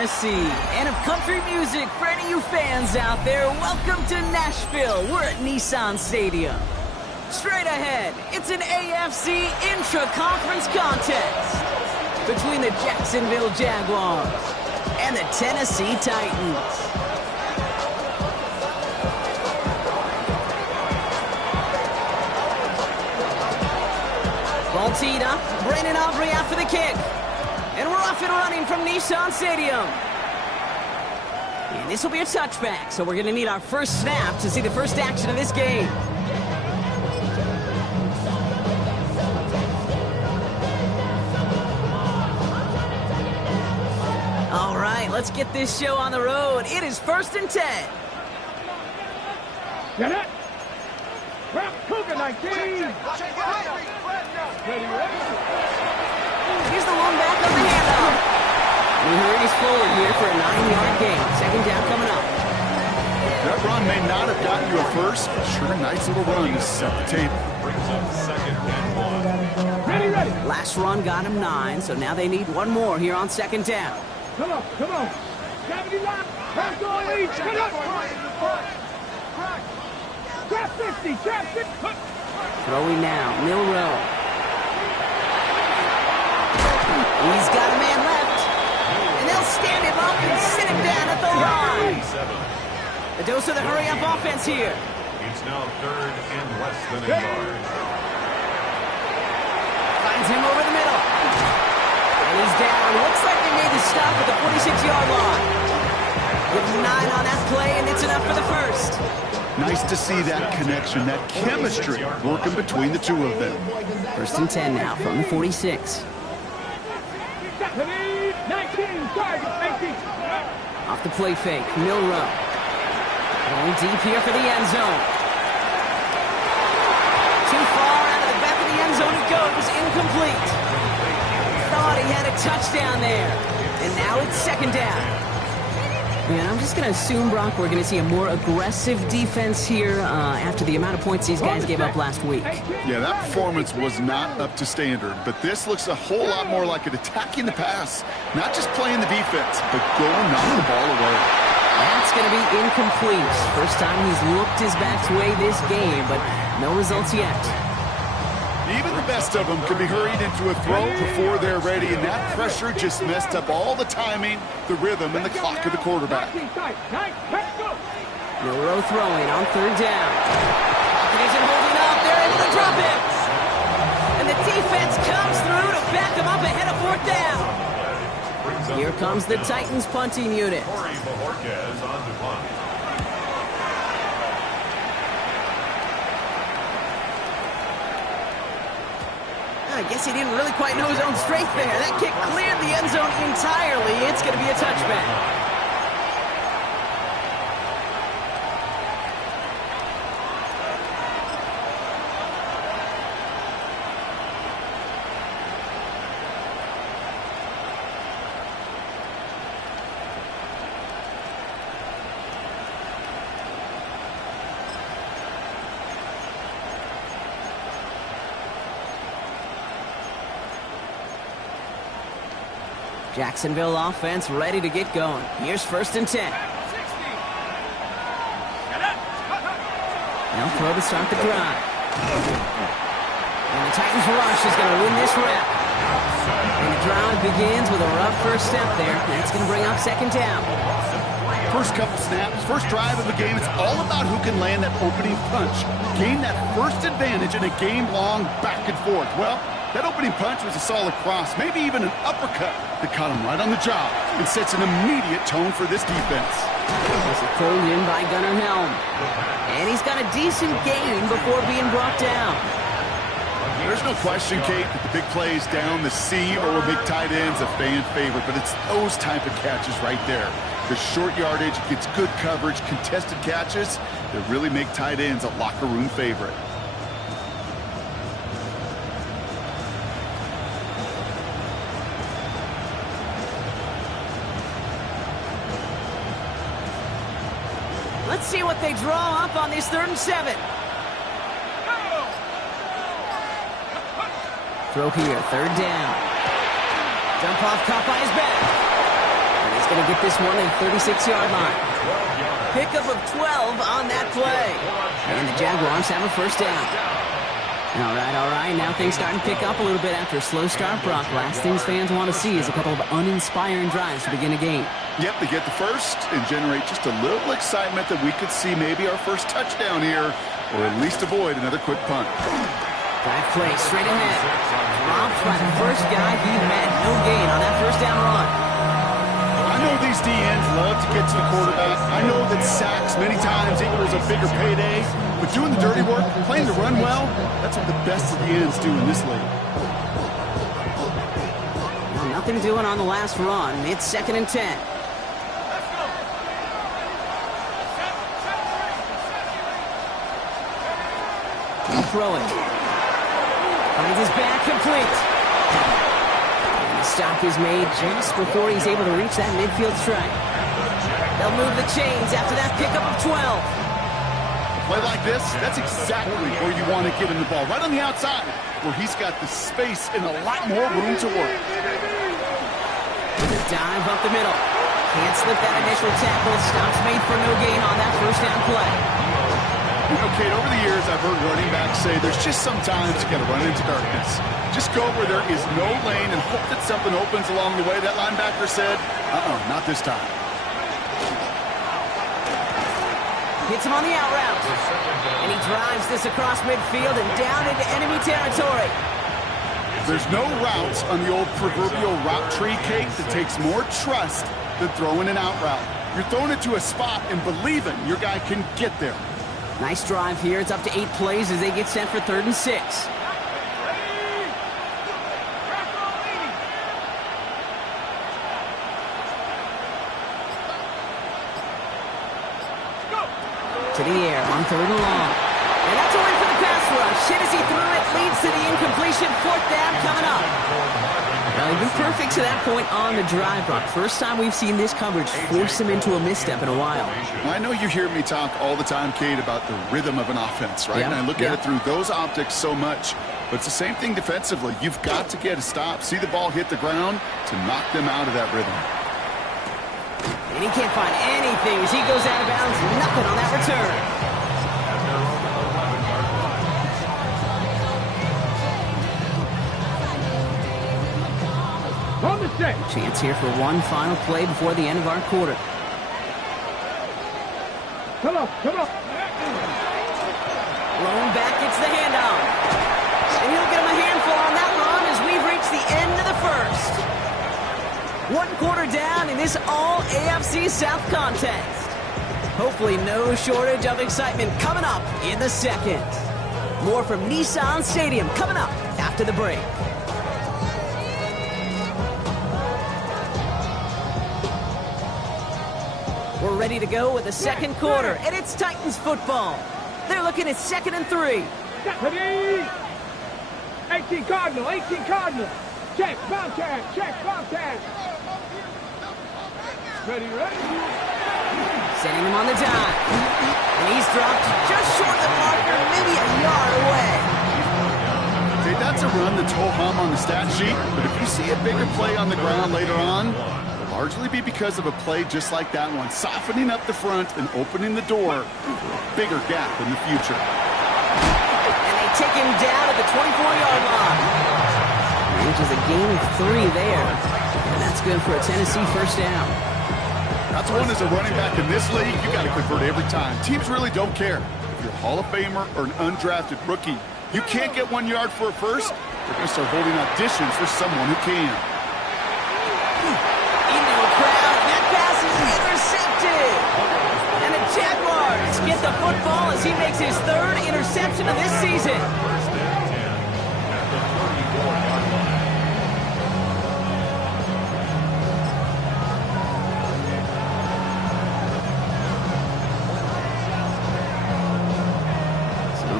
Tennessee. And of country music, for any of you fans out there, welcome to Nashville. We're at Nissan Stadium. Straight ahead, it's an AFC intra-conference contest between the Jacksonville Jaguars and the Tennessee Titans. Ball teed up, Brandon Aubrey out for the kick. And we're off and running from Nissan Stadium. And this will be a touchback, so we're going to need our first snap to see the first action of this game. All right, let's get this show on the road. It is 1st and 10. Get it! Grab Cougar 19! Here's the one back on the handoff. We hurries forward here for a 9-yard gain. Second down coming up. That run may not have gotten you a first, but sure, nice little run to set the table. Brings up 2nd and 1. Ready! Last run got him 9, so now they need one more here on 2nd down. Come on! 70 line! Pass on each! Get up! Trap 50! Trap 50! Throwing now, Milrow. He's got a man left. And they'll stand him up and sit him down at the line. A dose of the hurry-up offense here. It's now 3rd and less than a yard. Finds him over the middle. And he's down. Looks like they made the stop at the 46-yard line. Give him 9 on that play, and it's enough for the first. Nice to see that connection, that chemistry working between the two of them. 1st and 10 now from the 46. 19! Off the play fake, Milrow. Going deep here for the end zone. Too far out of the back of the end zone it goes, incomplete. Thought he had a touchdown there. And now it's 2nd down. And I'm just going to assume, Brock, we're going to see a more aggressive defense here after the amount of points these guys gave up last week. Yeah, that performance was not up to standard, but this looks a whole lot more like it attacking the pass. Not just playing the defense, but going knock the ball away. That's going to be incomplete. First time he's looked his back's way this game, but no results yet. Even the best of them could be hurried into a throw before they're ready, and that pressure just messed up all the timing, the rhythm, and the clock of the quarterback. Milrow throwing on 3rd down. Pocket isn't holding up. They're able to drop it. And the defense comes through to back them up ahead of 4th down. Here comes the Titans punting unit. I guess he didn't really quite know his own strength there. That kick cleared the end zone entirely. It's going to be a touchback. Jacksonville offense ready to get going. Here's 1st and 10. They'll throw to start the drive. And the Titans rush is going to win this rep. And the drive begins with a rough first step there. That's going to bring up 2nd down. First couple snaps, first drive of the game, it's all about who can land that opening punch. Gain that first advantage in a game-long back and forth. Well, that opening punch was a solid cross, maybe even an uppercut that caught him right on the job and sets an immediate tone for this defense. This is pulled in by Gunnar Helm. And he's got a decent gain before being brought down. There's no question, Kate, that the big plays down the seam or big tight ends a fan favorite, but it's those type of catches right there. The short yardage gets good coverage, contested catches that really make tight ends a locker room favorite. Let's see what they draw up on this 3rd and 7. Throw here, 3rd down. Dump off caught by his back. And he's going to get this one at the 36-yard line. Pickup of 12 on that play. And the Jaguars have a first down. All right. Now things starting to pick up a little bit after a slow start, Brock. Last things fans want to see is a couple of uninspiring drives to begin a game. Yep, they get the first and generate just a little excitement that we could see maybe our first touchdown here, or at least avoid another quick punt. Drive play straight ahead. Dropped by the first guy he met. No gain on that first down run. I know these DNs love to get to the quarterback. I know that sacks many times equals a bigger payday. But doing the dirty work, playing the run well, that's what the best of the ends do in this league. Well, nothing doing on the last run. It's 2nd and 10. Throw it. Finds his back complete. And the stop is made just before he's able to reach that midfield strike. They'll move the chains after that pickup of 12. A play like this, that's exactly where you want to get him the ball. Right on the outside, where he's got the space and a lot more room to work. Dive up the middle. Can't slip that initial tackle. Stops made for no gain on that first down play. You know, Kate, over the years, I've heard running backs say there's just sometimes you got to run into darkness. Just go where there is no lane and hope that something opens along the way. That linebacker said, not this time. Hits him on the out route. And he drives this across midfield and down into enemy territory. There's no routes on the old proverbial route tree, Kate, that takes more trust than throwing an out route. You're throwing it to a spot and believing your guy can get there. Nice drive here. It's up to 8 plays as they get set for 3rd and 6. To the air on 3rd and long. And that's a win for the pass rush. Hit as he threw it. Leads to the incompletion. 4th down coming up. Well, he's been perfect to that point on the drive, Brock. First time we've seen this coverage force him into a misstep in a while. I know you hear me talk all the time, Kate, about the rhythm of an offense, right? Yeah, and I look at it through those optics so much. But it's the same thing defensively. You've got to get a stop, see the ball hit the ground to knock them out of that rhythm. And he can't find anything as he goes out of bounds. Nothing on that return. On the set. Chance here for one final play before the end of our quarter. Come on. Lone back gets the handoff. And he'll get him a handful on that run as we've reached the end of the first. 1 quarter down in this all AFC South contest. Hopefully no shortage of excitement coming up in the second. More from Nissan Stadium coming up after the break. We're ready to go with the second quarter, and it's Titans football. They're looking at 2nd and 3. 18 Cardinal. Check, Bobcat. Ready. Sending him on the dive. And he's dropped just short of the marker, maybe a yard away. Okay, that's a run that's ho-hum on the stat sheet, but if you see a bigger play on the ground later on, it'll largely be because of a play just like that one, softening up the front and opening the door for a bigger gap in the future. And they take him down at the 24-yard line. Which is a gain of 3 there. And that's good for a Tennessee first down. That's one as a running back in this league, you got to convert every time. Teams really don't care if you're a Hall of Famer or an undrafted rookie. You can't get 1 yard for a first, they're going to start holding auditions for someone who can. Into a crowd, that pass is intercepted. And the Jaguars get the football as he makes his 3rd interception of this season.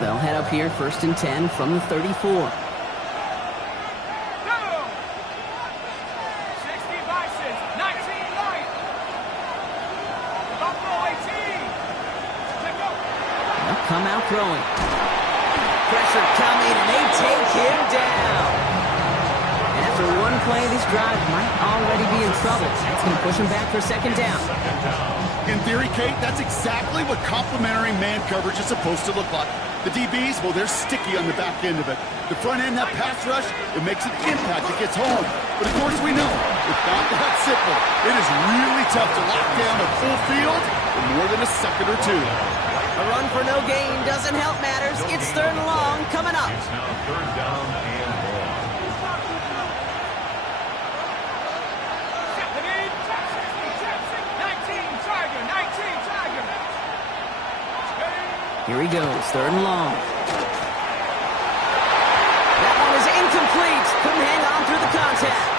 They'll head up here 1st and 10 from the 34. 60 vices, 19 light. Buffalo 18. They'll come out throwing. Pressure coming, and they take him down. And after After one play, this drive might already be in trouble. That's going to push him back for second down. In theory, Kate, that's exactly what complementary man coverage is supposed to look like. The DBs, well, they're sticky on the back end of it. The front end, that pass rush, it makes an impact. It gets home. But of course, we know it's not that simple. It is really tough to lock down a full field for more than a second or two. A run for no gain doesn't help matters. It's third and long coming up. It's now third down and long. Here he goes, third and long. That one is incomplete. Couldn't hang on through the contact.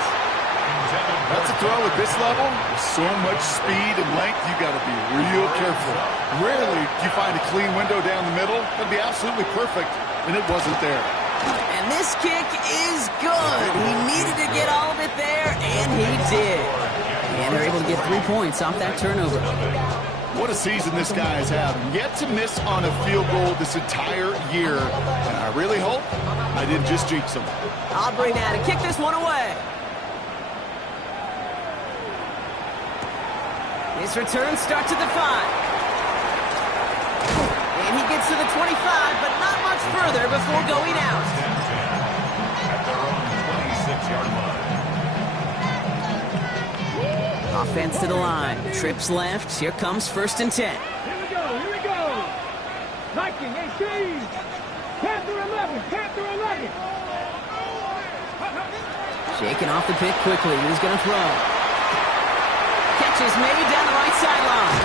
That's a throw at this level. With so much speed and length, you got to be real careful. Rarely do you find a clean window down the middle. That'd be absolutely perfect, and it wasn't there. And this kick is good. He needed to get all of it there, and he did. And they're able to get 3 points off that turnover. What a season this guy has had. Yet to miss on a field goal this entire year. And I really hope I didn't just jinx him. Aubrey now to kick this one away. This return starts at the 5. And he gets to the 25, but not much further before going out. At their own 26-yard line. Offense to the line. Trips left. Here comes first and 10. Here we go, here we go. Viking, 18. Panther 11, Panther 11. Shaking off the pick quickly. He was going to throw. Catch is made down the right sideline.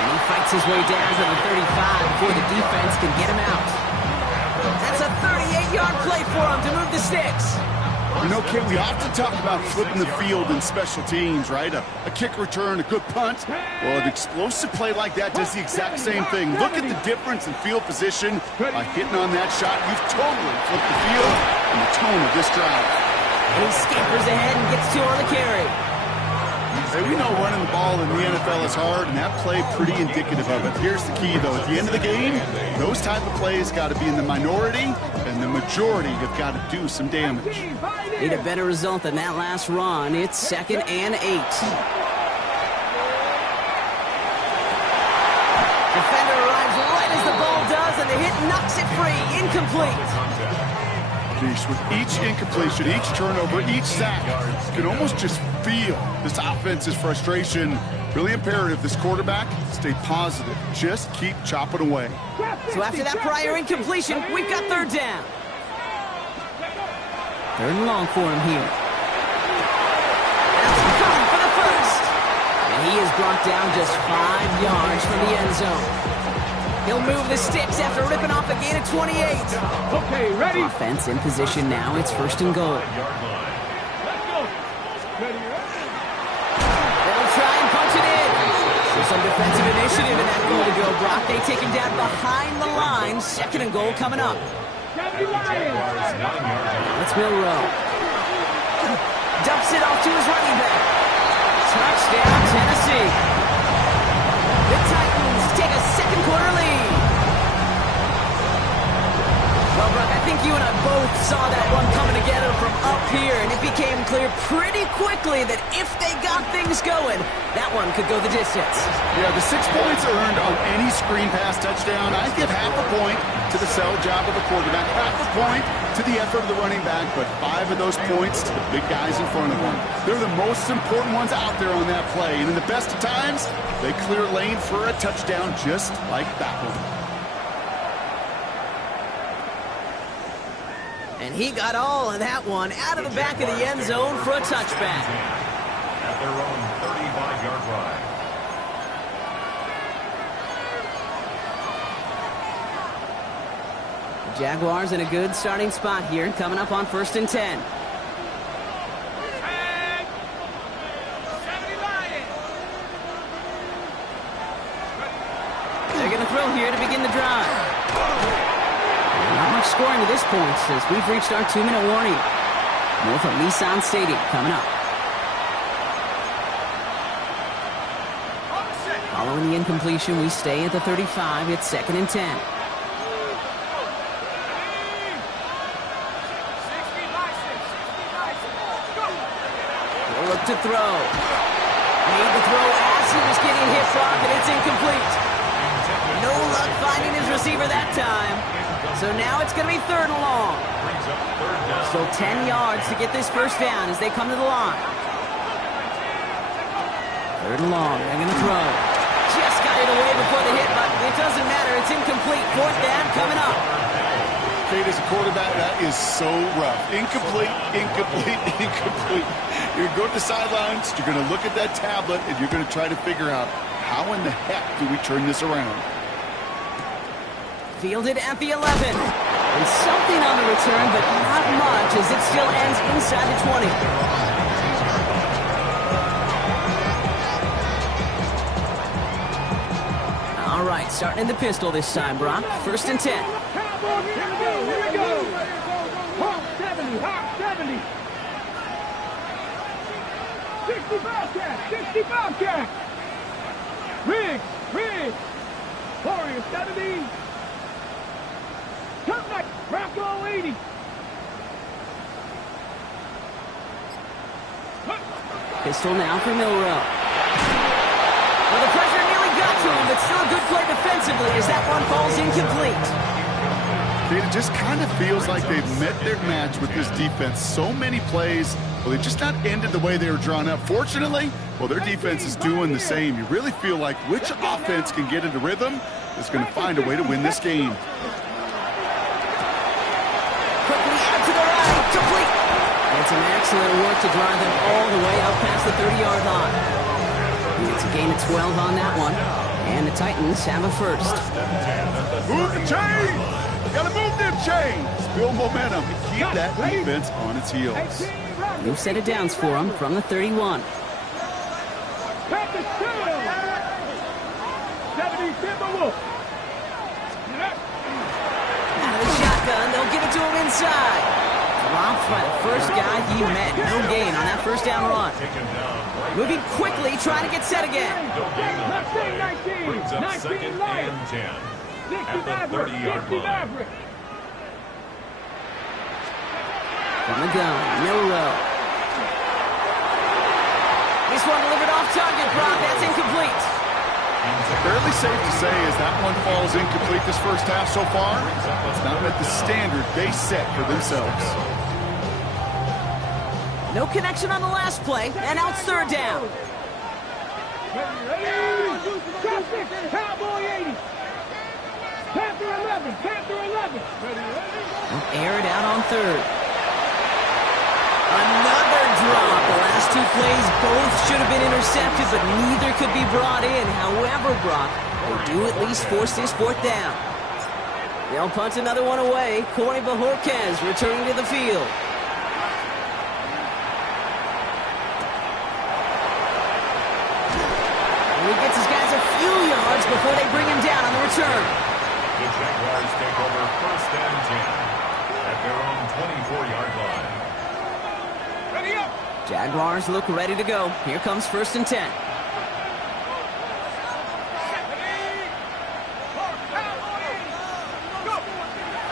And he fights his way down to the 35 before the defense can get him out. That's a 38-yard play for him to move the sticks. You know, Kate, we often talk about flipping the field in special teams, right? A kick return, a good punt. Well, an explosive play like that does the exact same thing. Look at the difference in field position. By hitting on that shot, you've totally flipped the field and the tone of this drive. And he scampers ahead and gets 2 on the carry. Hey, we know running the ball in the NFL is hard, and that play pretty indicative of it. Here's the key, though. At the end of the game, those type of plays got to be in the minority, and the majority have got to do some damage. Need a better result than that last run. It's second and 8. Defender arrives right as the ball does, and the hit knocks it free. Incomplete. Geez, with each incompletion, each turnover, each sack, you can almost just feel this offense's frustration. Really imperative this quarterback stay positive. Just keep chopping away. So after that prior incompletion, we've got third down. Third and long for him here. That's coming for the first. And he is brought down just 5 yards from the end zone. He'll move the sticks after ripping off a gain of 28. Okay, ready? Offense in position now. It's first and goal. Let's go. Ready, They'll try and punch it in. So some defensive initiative in that goal to go, Brock. They take him down behind the line. Second and goal coming up. Now it's Milrow. Dumps it off to his running back. Touchdown, Tennessee. The Titans take a second quarter lead. Well, Brock, I think you and I both saw that one coming together from up here, and it became clear pretty quickly that if they got things going, that one could go the distance. Yeah, the 6 points earned on any screen pass touchdown. I'd give half a point to the sell job of the quarterback, half a point to the effort of the running back, but 5 of those points to the big guys in front of them. They're the most important ones out there on that play, and in the best of times, they clear lane for a touchdown just like that one. And he got all of that one out of the back of the end zone for a touchback. At their own 35-yard line. The Jaguars in a good starting spot here, coming up on first and 10. They're going to throw here to begin the drive. Not much scoring to this point as we've reached our 2-minute warning. More from Nissan Stadium coming up. Following the incompletion, we stay at the 35. It's second and 10. to throw. Made the throw as he was getting hit, Brock, and it's incomplete. No luck finding his receiver that time. So now it's going to be 3rd and long. Still 10 yards to get this first down as they come to the line. 3rd and long. They're going to throw. Just got it away before the hit, but it doesn't matter. It's incomplete. 4th down coming up. Kate, as a quarterback, that is so rough. Incomplete, incomplete, incomplete. You're going to go to the sidelines, you're going to look at that tablet, and you're going to try to figure out how in the heck do we turn this around. Fielded at the 11. And something on the return, but not much as it still ends inside the 20. All right, starting in the pistol this time, Brock. 1st and 10. Here we go. Hawk 70, Hawk 70. 60 Bobcat, 60 Bobcat. Riggs. Warrior 70. Come back, Rocco 80. Pistol now for Milrow. Well, the pressure nearly got to him, but still a good play defensively as that one falls incomplete. It just kind of feels like they've met their match with this defense. So many plays, well, they just not ended the way they were drawn up. Fortunately, well, their defense is doing the same. You really feel like which offense can get into rhythm is going to find a way to win this game. Quickly out to the right, complete. And some excellent work to drive them all the way up past the 30-yard line. It's a gain of 12 on that one, and the Titans have a first. Move the chains! Gotta move them chains! Build momentum and keep that defense on its heels. New set of downs for them from the 31. Back to 70 Timberwolf. Out of the shotgun, they'll give it to him inside. Dropped by the first guy he met. No gain on that first down run. Moving quickly, trying to get set again. 19, Brings up 2nd and 10. 60 Maverick, 60 Maverick. From the gun, Milrow. This one delivered off target, Brock. That's incomplete. Fairly safe to say as that one falls incomplete this first half so far, it's not met the standard they set for themselves. No connection on the last play, and now it's 3rd down. Cowboy 80. Panther 11, Panther 11. Air it out on 3rd. Another drop. The last 2 plays both should have been intercepted, but neither could be brought in. However, Brock, they do at least force this 4th down. They'll punt another one away. Corey Bajorquez returning to the field. He gets his guys a few yards before they bring him down on the return. The Jaguars take over 1st and 10 at their own 24-yard line. Ready up. Jaguars look ready to go. Here comes 1st and 10.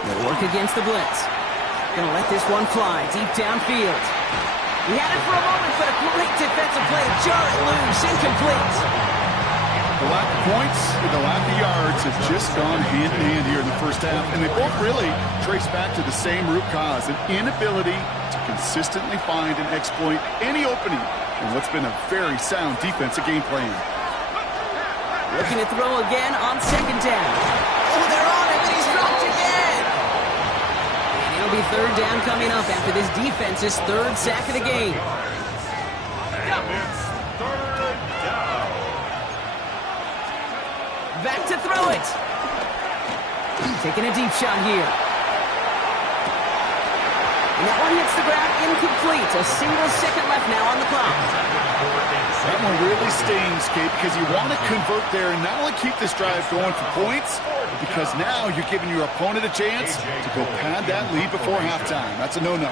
They'll work against the blitz. Gonna let this one fly deep downfield. He had it for a moment, but a great defensive play. Jar it loose, incomplete. The lack of points and the lack of yards have just gone hand in hand here in the first half, and they both really trace back to the same root cause, an inability to consistently find and exploit any opening in what's been a very sound defensive game plan. Looking to throw again on 2nd down. Oh, they're on him, and he's dropped again. And it'll be 3rd down coming up after this defense's 3rd sack of the game. And it's 3rd down. Back to throw it. Taking a deep shot here. And that one hits the ground incomplete. A single second left now on the clock. That one really stings, Kate, because you want to convert there and not only keep this drive going for points, because now you're giving your opponent a chance to go pad that lead before halftime. That's a no-no.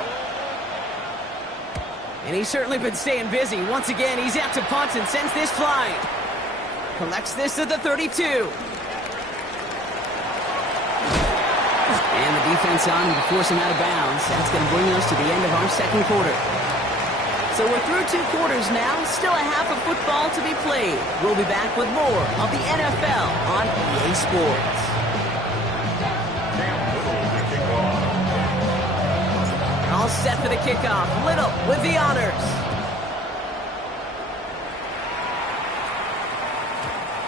And he's certainly been staying busy. Once again, he's out to punt and sends this flying. Collects this at the 32. And the defense on to force him out of bounds. That's going to bring us to the end of our 2nd quarter. So we're through 2 quarters now, still a half of football to be played. We'll be back with more of the NFL on EA Sports. All set for the kickoff. Little with the honors.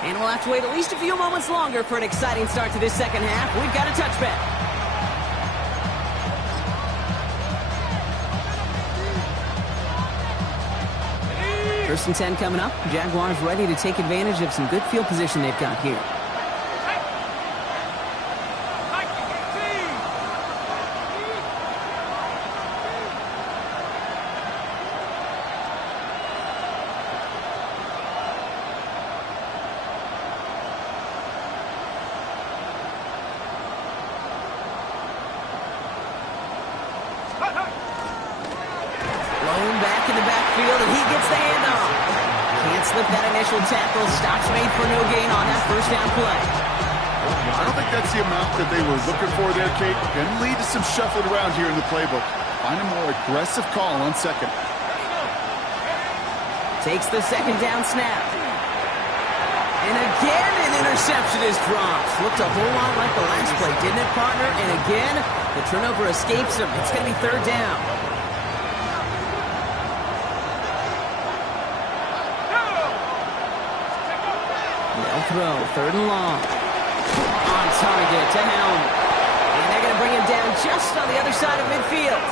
And we'll have to wait at least a few moments longer for an exciting start to this second half. We've got a touchback. First and 10 coming up. Jaguars ready to take advantage of some good field position they've got here. Blown back in the backfield, and he gets the handoff. Can't slip that initial tackle. Stops made for no gain on that first down play. I don't think that's the amount that they were looking for there, Kate. Going to lead to some shuffling around here in the playbook. Find a more aggressive call on second. Takes the second down snap. And again, an interception is dropped. Looked a whole lot like the last play, didn't it, partner? And again, the turnover escapes him. It's going to be third down. They'll throw, third and long. On target to Helm. And they're going to bring him down just on the other side of midfield.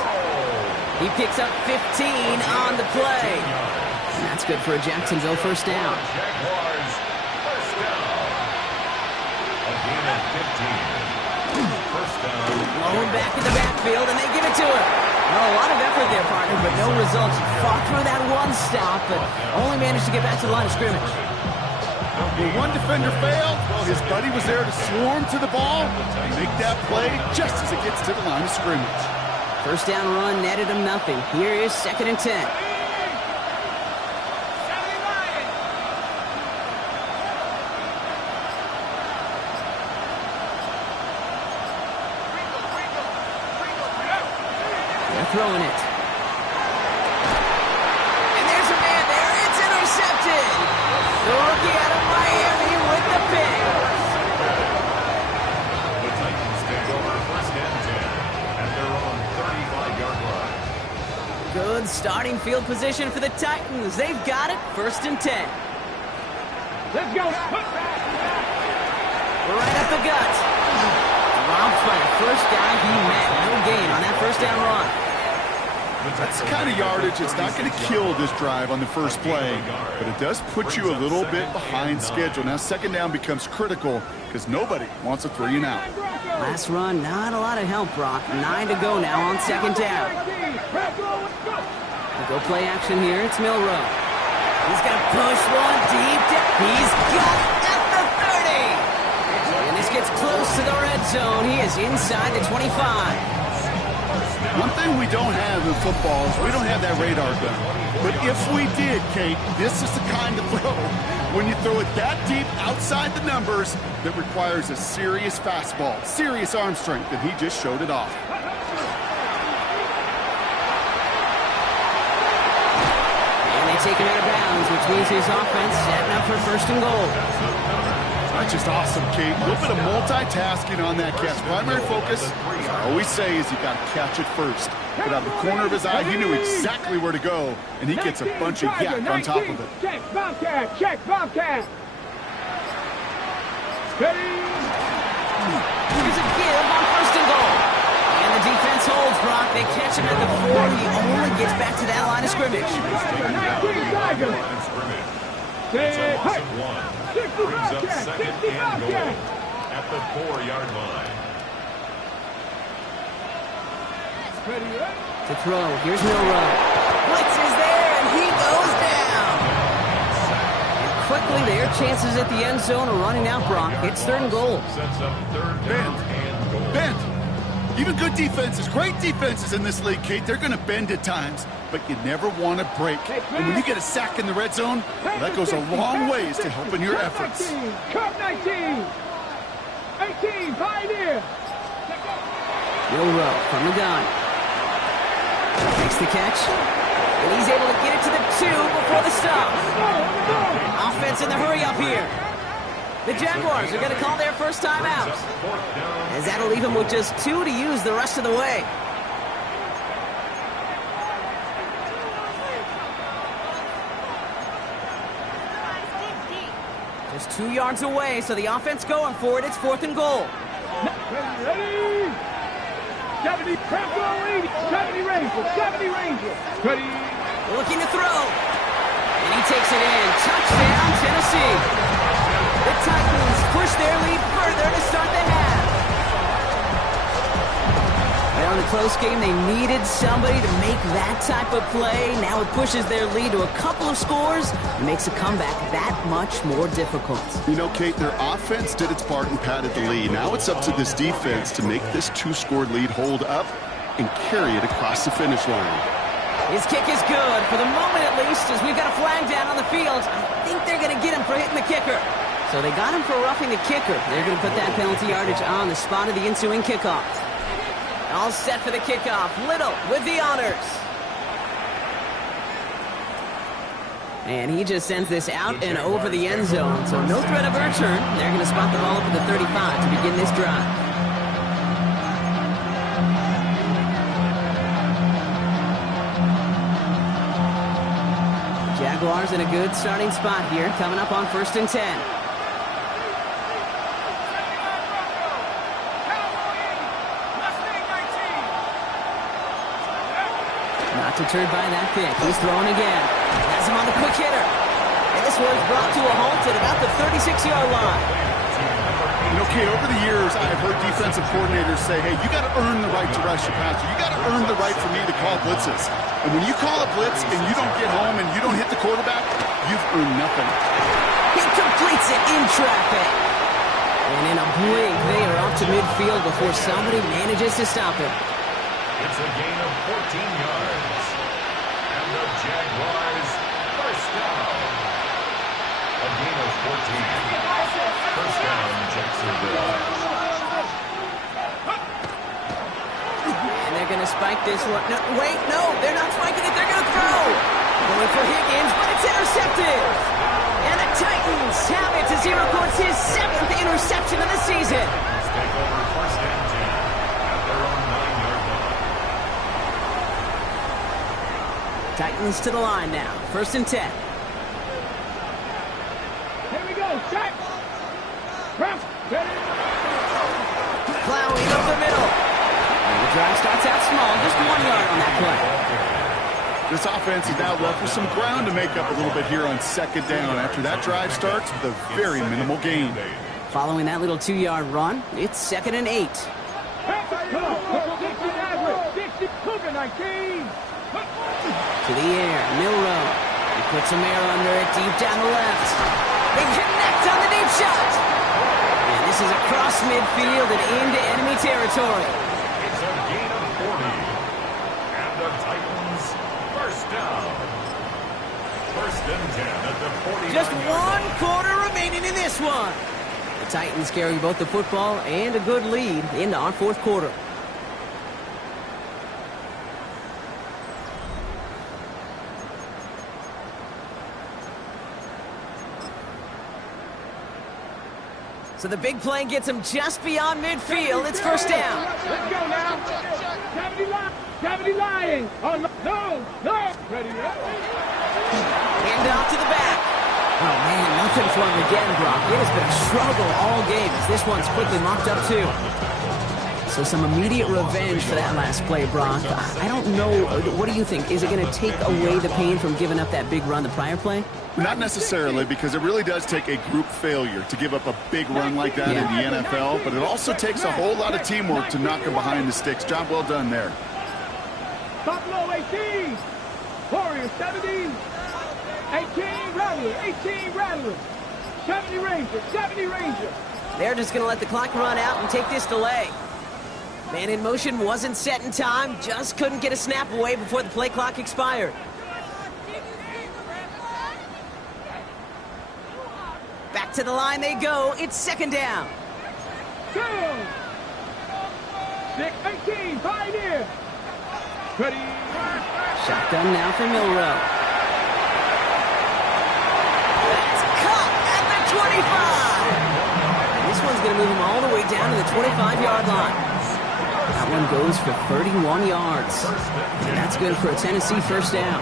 He picks up 15 on the play. And that's good for a Jacksonville first down. Jaguars, first down. Again at 15. First down. Blown back in the backfield, and they give it to him. Oh, a lot of effort there, partner, but no results. Fought through that one stop, but only managed to get back to the line of scrimmage. When one defender failed, well, his buddy was there to swarm to the ball and make that play just as it gets to the line of scrimmage. First down run netted him nothing. Here is second and 10. They're throwing it. And there's a man there. It's intercepted. The rookie out of Miami with the pick. The Titans take over first and 10 at their own 35-yard line. Good starting field position for the Titans. They've got it. First and 10. Let's go. Right up the gut. Robbed by the first guy he met. No gain on that first down run. That's the kind of yardage it's not going to kill this drive on the first play, but it does put you a little bit behind schedule. Now second down becomes critical because nobody wants a 3 and out. Last run, not a lot of help, Brock. 9 to go now on second down. We'll go play action here. It's Milrow. He's going to push one deep down. He's got it at the 30. And this gets close to the red zone. He is inside the 25. One thing we don't have in football is we don't have that radar gun. But if we did, Kate, this is the kind of throw, when you throw it that deep outside the numbers, that requires a serious fastball, serious arm strength, and he just showed it off. And they take him out of bounds, which means his offense setting up for first and goal. That's just awesome, Kate. A little bit of multitasking on that catch. Primary focus, as I always say, is you got to catch it first. But out of the corner of his eye, he knew exactly where to go, and he gets a bunch of yak on top of it. Check, Bobcat, check, Bobcat. Steady. Here's a give on first and goal. And the defense holds, Brock. They catch him at the 4. He only gets back to that line of scrimmage. It's a loss of 1. Brings up second and goal at the 4-yard line. To throw, here's Milrow. Blitz is there, and he goes down. And quickly, their chances at the end zone are running out, Brock. It's third and goal. Sets up third down and goal. Bend. Even good defenses, great defenses in this league, Kate, they're going to bend at times, but you never want to break. And when you get a sack in the red zone, well, that goes a long ways to helping your efforts. Cup 19. 18, Pioneer. Milrow from the gun. Makes the catch. And he's able to get it to the 2 before the stop. Offense in the hurry up here. The Jaguars are going to call their first time out, as that'll leave them with just 2 to use the rest of the way. Just 2 yards away, so the offense going for it. It's 4th and goal. Ready? 70, 70 Ranger, 70 Ranger. Ready? Looking to throw. And he takes it in. Touchdown, Tennessee. The Titans push their lead further to start the half. Well, in the close game, they needed somebody to make that type of play. Now it pushes their lead to a couple of scores and makes a comeback that much more difficult. You know, Kate, their offense did its part and padded the lead. Now it's up to this defense to make this 2-score lead hold up and carry it across the finish line. His kick is good, for the moment at least, as we've got a flag down on the field. I think they're going to get him for hitting the kicker. So they got him for roughing the kicker. They're going to put that penalty yardage on the spot of the ensuing kickoff. All set for the kickoff. Little with the honors. And he just sends this out and over the end zone. So no threat of a return. They're going to spot the ball up at the 35 to begin this drive. Jaguars in a good starting spot here, coming up on 1st and 10. Not deterred by that pick. He's throwing again. Has him on the quick hitter. And this one's brought to a halt at about the 36-yard line. You know, Kate, over the years, I've heard defensive coordinators say, hey, you got to earn the right to rush your passer. You got to earn the right for me to call blitzes. And when you call a blitz and you don't get home and you don't hit the quarterback, you've earned nothing. He completes it in traffic. And in a blink, they are off to midfield before somebody manages to stop him. It's a gain of 14 yards. And the Jaguars first down. A gain of 14. First down, Jacksonville. And they're going to spike this one. No, wait, no, they're not spiking it. They're going to throw. Going for Higgins, but it's intercepted. And the Titans have it as he records his 7th interception of the season. Take over 1st and 10 at their own 9-yard line. Titans to the line now. 1st and 10. Here we go, check. Plowing up the middle. And the drive starts out small, just 1 yard on that play. This offense is now left with some ground to make up a little bit here on 2nd down after that drive starts with a very minimal gain. Following that little 2-yard run, it's 2nd and 8. To the air, Milrow. He puts some air under it, deep down the left. They connect on the deep shot. And this is across midfield and into enemy territory. It's a gain of 40. And the Titans first down. 1st and 10 at the 40. Just 1 quarter remaining in this one. The Titans carry both the football and a good lead into our 4th quarter. So the big play gets him just beyond midfield. It's 1st down. Let's go now. 70 lying. Oh, no. Ready. Hand off to the back. Oh, man, nothing for him again, Brock. It has been a struggle all game as this one's quickly mopped up, too. So some immediate revenge for that last play, Brock. I don't know. What do you think? Is it going to take away the pain from giving up that big run the prior play? Not necessarily, because it really does take a group failure to give up a big run like that in the NFL, but it also takes a whole lot of teamwork to knock them behind the sticks. Job well done there. Buffalo 18. Warriors 70. 18 Rattler. 18 Rattler. 70 Ranger. 70 Ranger. They're just going to let the clock run out and take this delay. Man in motion wasn't set in time, just couldn't get a snap away before the play clock expired. Back to the line they go. It's 2nd down. 2. 6, 18, Pioneer. Ready. Shotgun now for Milrow. That's caught at the 25. This one's going to move him all the way down to the 25-yard line. That one goes for 31 yards. And that's good for a Tennessee first down.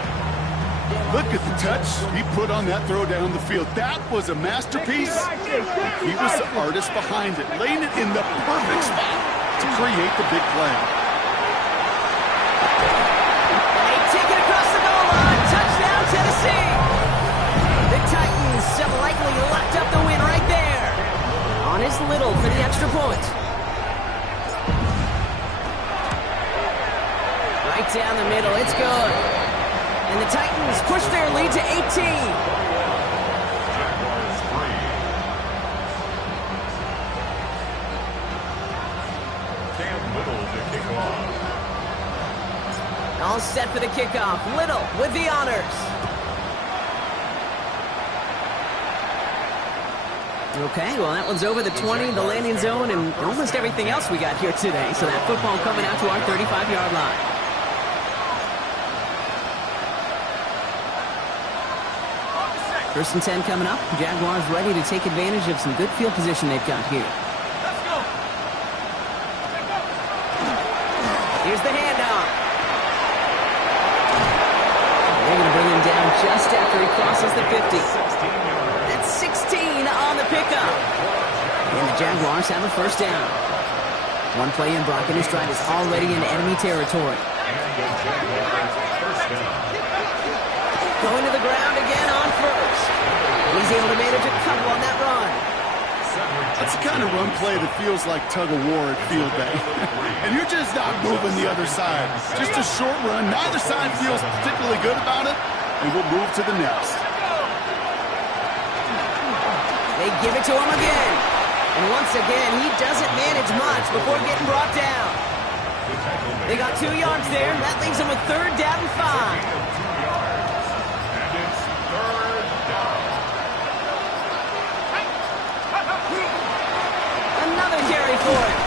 Look at the touch he put on that throw down the field. That was a masterpiece. He was the artist behind it, laying it in the perfect spot to create the big play. They take it across the goal line. Touchdown, Tennessee. The Titans have likely locked up the win right there. On his Little for the extra point. Right down the middle. It's good. And the Titans push their lead to 18. Jaguars 3. Cam Little to kick off. All set for the kickoff. Little with the honors. Okay, well, that one's over the 20, the landing zone, and almost everything else we got here today. So that football coming out to our 35-yard line. First and 10 coming up. Jaguars ready to take advantage of some good field position they've got here. Let's go. Here's the handoff. They're going to bring him down just after he crosses the 50. That's 16 on the pickup. And the Jaguars have a first down. One play in, Brock in his stride is already in enemy territory. And the Jaguars first down. Going to the ground again on first. He's able to manage a couple on that run. That's the kind of run play that feels like tug-of-war at field day. And you're just not moving the other side. Just a short run. Neither side feels particularly good about it. And we'll move to the next. They give it to him again. And once again, he doesn't manage much before getting brought down. They got 2 yards there. That leaves them with third down and 5. Another carry for it.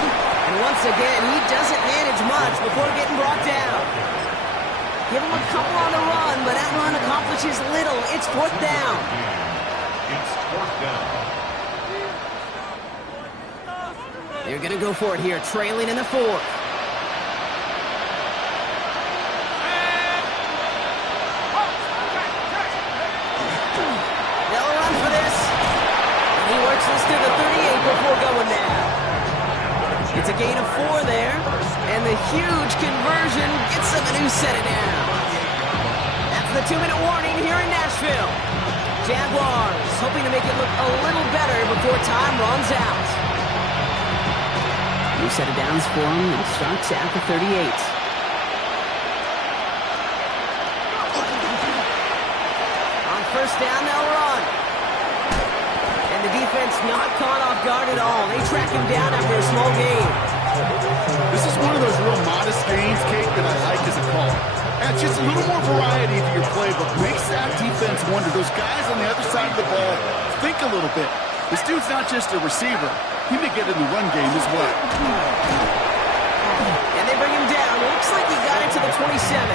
And once again, he doesn't manage much before getting brought down. Give him a couple on the run, but that run accomplishes little. It's fourth down. It's fourth down. They're going to go for it here, trailing in the fourth. They'll run for this. And he works this to the 38 before going down. It's a gain of 4 there. And the huge conversion gets them a new set it down. That's the 2-minute warning here in Nashville. Jaguars hoping to make it look a little better before time runs out. New set of downs for him, and starts at the 38. On first down, they'll run. And the defense not caught off guard at all. They track him down after a small gain. This is one of those real modest gains, Kate, that I like as a call. Adds just a little more variety to your playbook. Makes that defense wonder. Those guys on the other side of the ball think a little bit. This dude's not just a receiver. He may get in the run game as well. And they bring him down. Looks like he got it to the 27.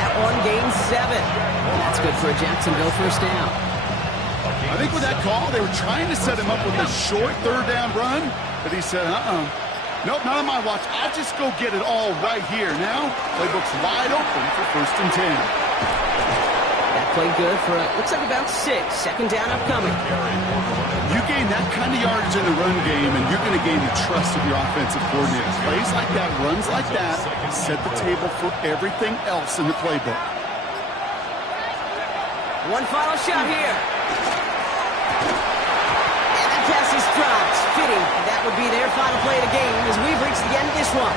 That one gains 7. And that's good for a Jacksonville first down. I think with that call, they were trying to set him up with a short third down run, but he said, nope, not on my watch. I'll just go get it all right here. Now, playbook's wide open for first and 10. That played good for, looks like about 6. Second down upcoming. You gain that kind of yardage in the run game, and you're going to gain the trust of your offensive coordinator. Plays like that, runs like that, set the table for everything else in the playbook. One final shot here. And that pass is dropped. Fitting. That would be their final play of the game as we've reached the end of this one.